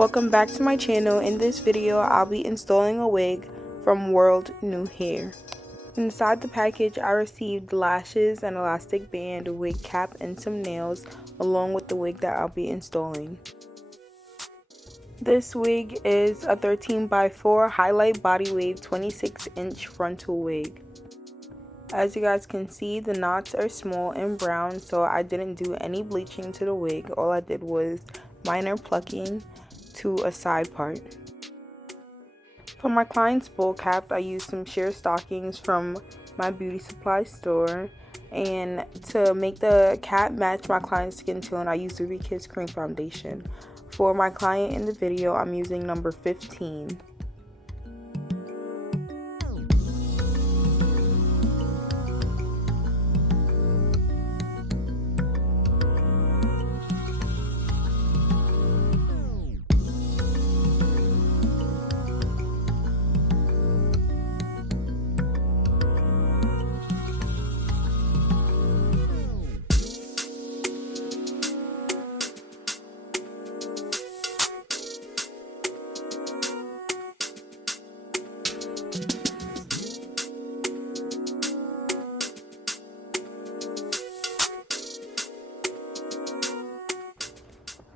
Welcome back to my channel. In this video, I'll be installing a wig from WorldNewHair. Inside the package, I received lashes, an elastic band, a wig cap, and some nails, along with the wig that I'll be installing. This wig is a 13x4 highlight body wave 26-inch frontal wig. As you guys can see, the knots are small and brown, so I didn't do any bleaching to the wig. All I did was minor plucking to a side part. For my client's bowl cap, I used some sheer stockings from my beauty supply store, and to make the cap match my client's skin tone, I used Ruby Kiss Cream Foundation. For my client in the video, I'm using number 15.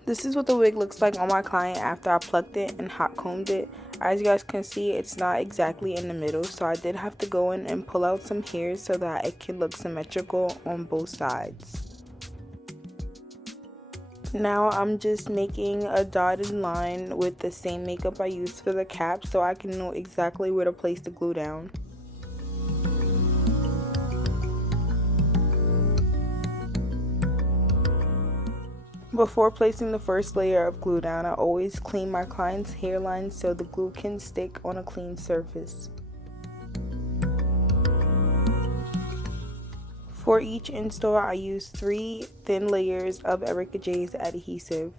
This is what the wig looks like on my client after I plucked it and hot combed it. As you guys can see, it's not exactly in the middle, so I did have to go in and pull out some hairs so that it can look symmetrical on both sides. Now I'm just making a dotted line with the same makeup I used for the cap so I can know exactly where to place the glue down. Before placing the first layer of glue down, I always clean my client's hairline so the glue can stick on a clean surface. For each install, I use 3 thin layers of Erica J's adhesive.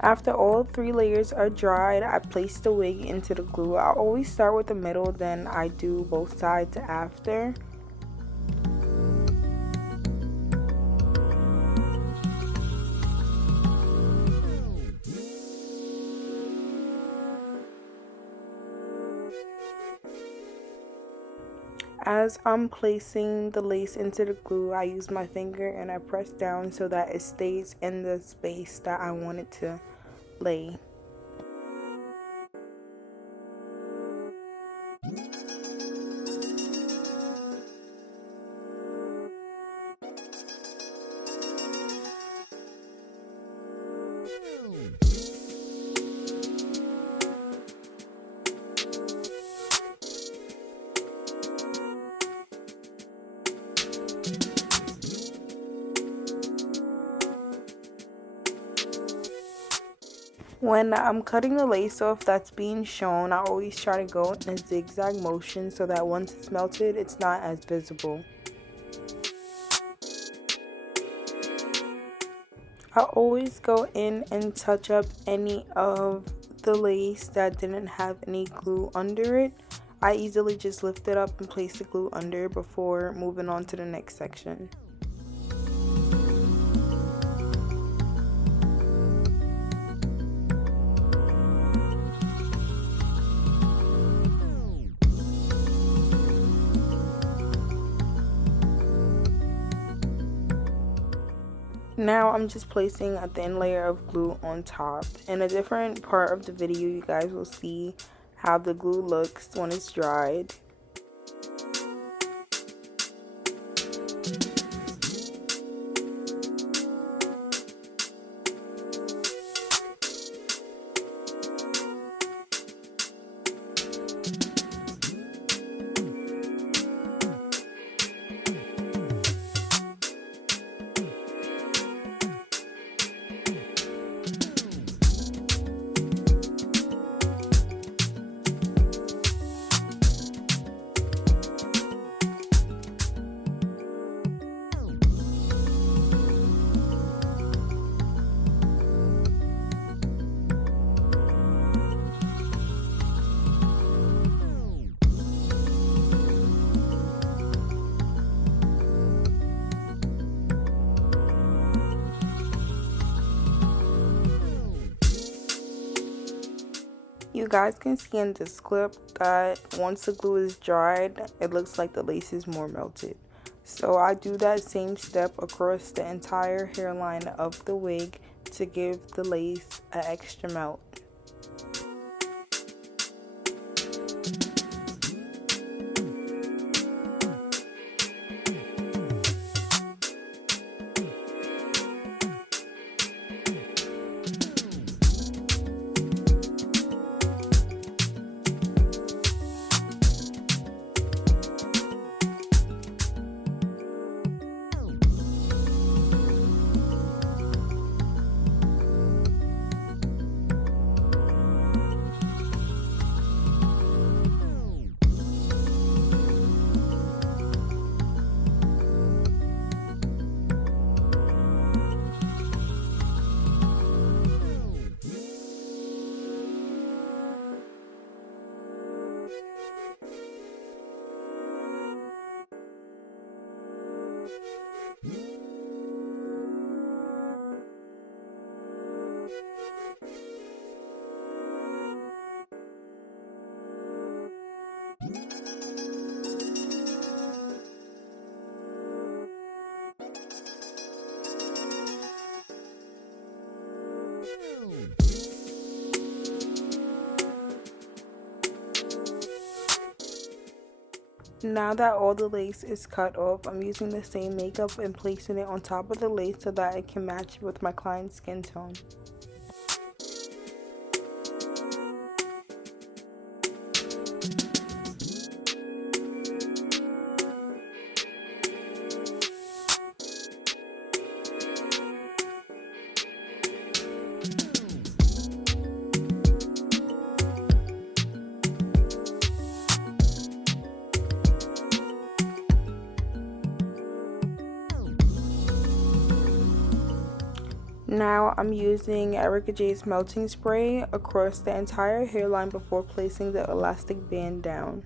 After all 3 layers are dried, I place the wig into the glue. I always start with the middle, then I do both sides after. As I'm placing the lace into the glue, I use my finger and I press down so that it stays in the space that I want it to lay. When I'm cutting the lace off that's being shown, I always try to go in a zigzag motion so that once it's melted, it's not as visible. I always go in and touch up any of the lace that didn't have any glue under it. I easily just lift it up and place the glue under before moving on to the next section. Now I'm just placing a thin layer of glue on top. In a different part of the video, you guys will see how the glue looks when it's dried. you guys can see in this clip that once the glue is dried, it looks like the lace is more melted. So I do that same step across the entire hairline of the wig to give the lace an extra melt. Now that all the lace is cut off, I'm using the same makeup and placing it on top of the lace so that it can match with my client's skin tone. Now I'm using Erica J's melting spray across the entire hairline before placing the elastic band down.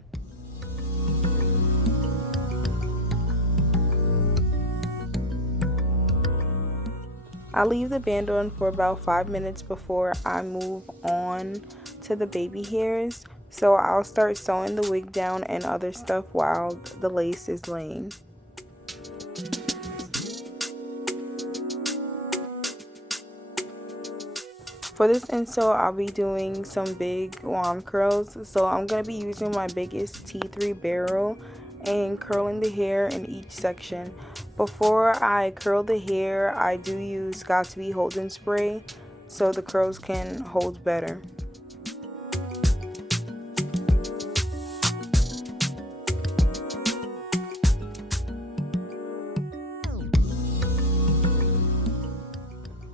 I leave the band on for about 5 minutes before I move on to the baby hairs, so I'll start sewing the wig down and other stuff while the lace is laying. For this install, I'll be doing some big wand curls, so I'm going to be using my biggest T3 barrel and curling the hair in each section. Before I curl the hair, I do use Got2b holding spray so the curls can hold better.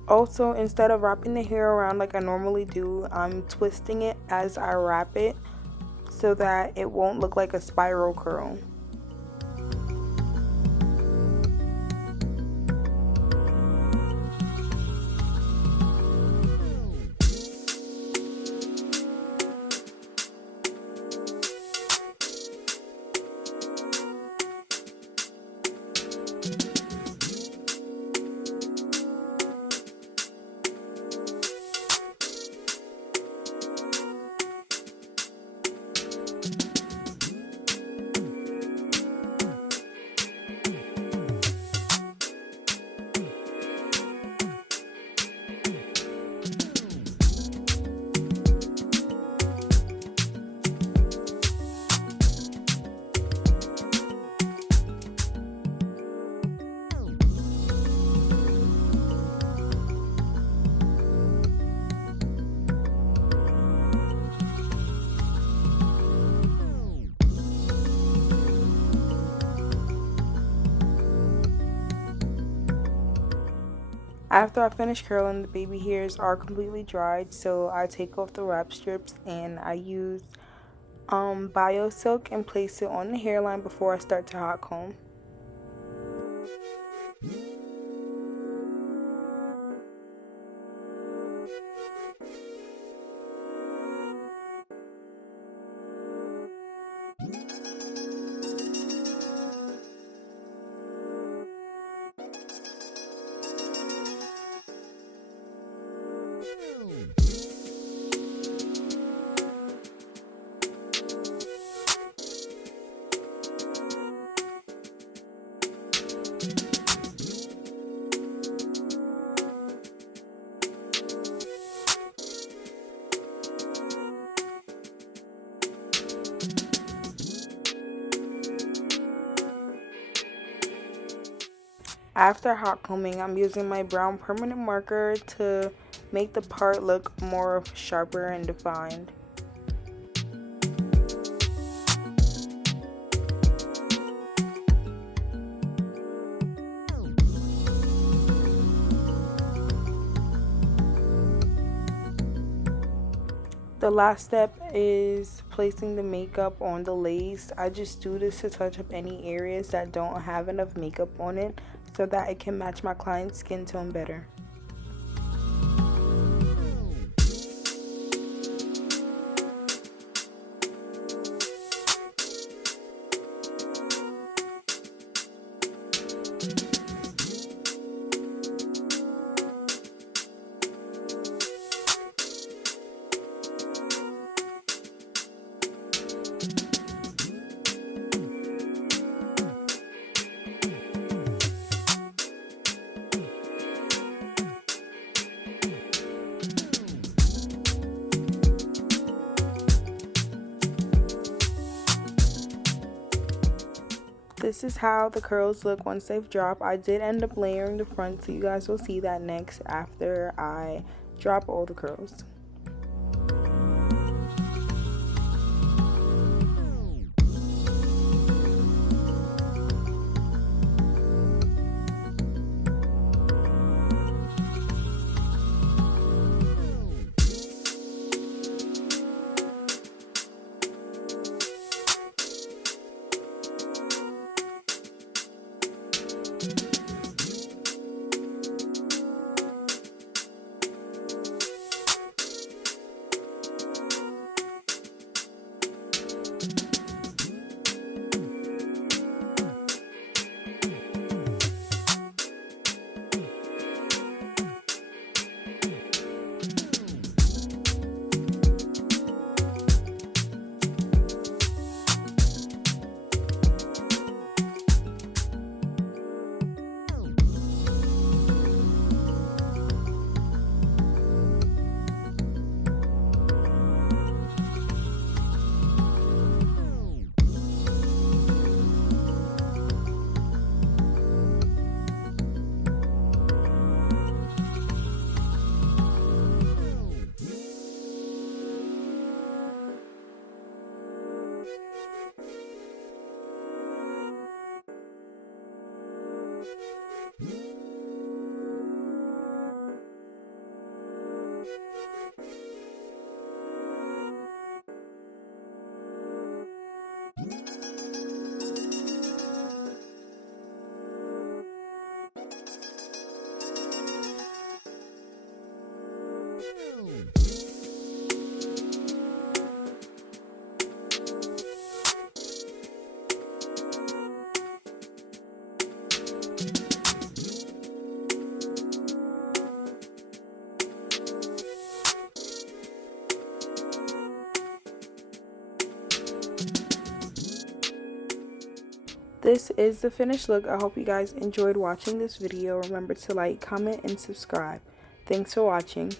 Also, instead of wrapping the hair around like I normally do, I'm twisting it as I wrap it so that it won't look like a spiral curl. After I finish curling, the baby hairs are completely dried, so I take off the wrap strips and I use bio silk and place it on the hairline before I start to hot comb. After hot combing, I'm using my brown permanent marker to make the part look more sharper and defined. The last step is placing the makeup on the lace. I just do this to touch up any areas that don't have enough makeup on it so that it can match my client's skin tone better. This is how the curls look once they've dropped. I did end up layering the front, so you guys will see that next after I drop all the curls. This is the finished look. I hope you guys enjoyed watching this video. Remember to like, comment, and subscribe. Thanks for watching.